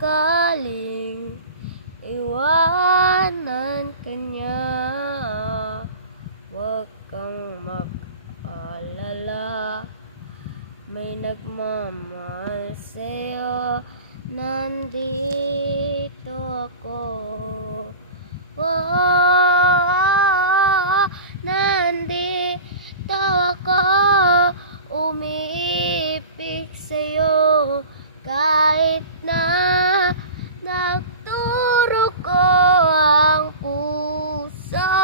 sakaling iwanan ka niya, huwag kang mag-alala, may nagmamahal sa'yo, nandito ako. Oh, nandito ako, umiibig sa'yo, kahit na nagturo ko ang puso.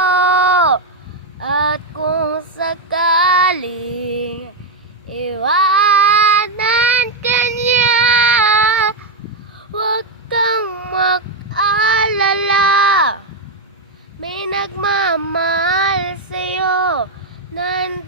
At kung sakaling iwanan ka niya, huwag kang mag-alala, may nagmamahal sa'yo, nandito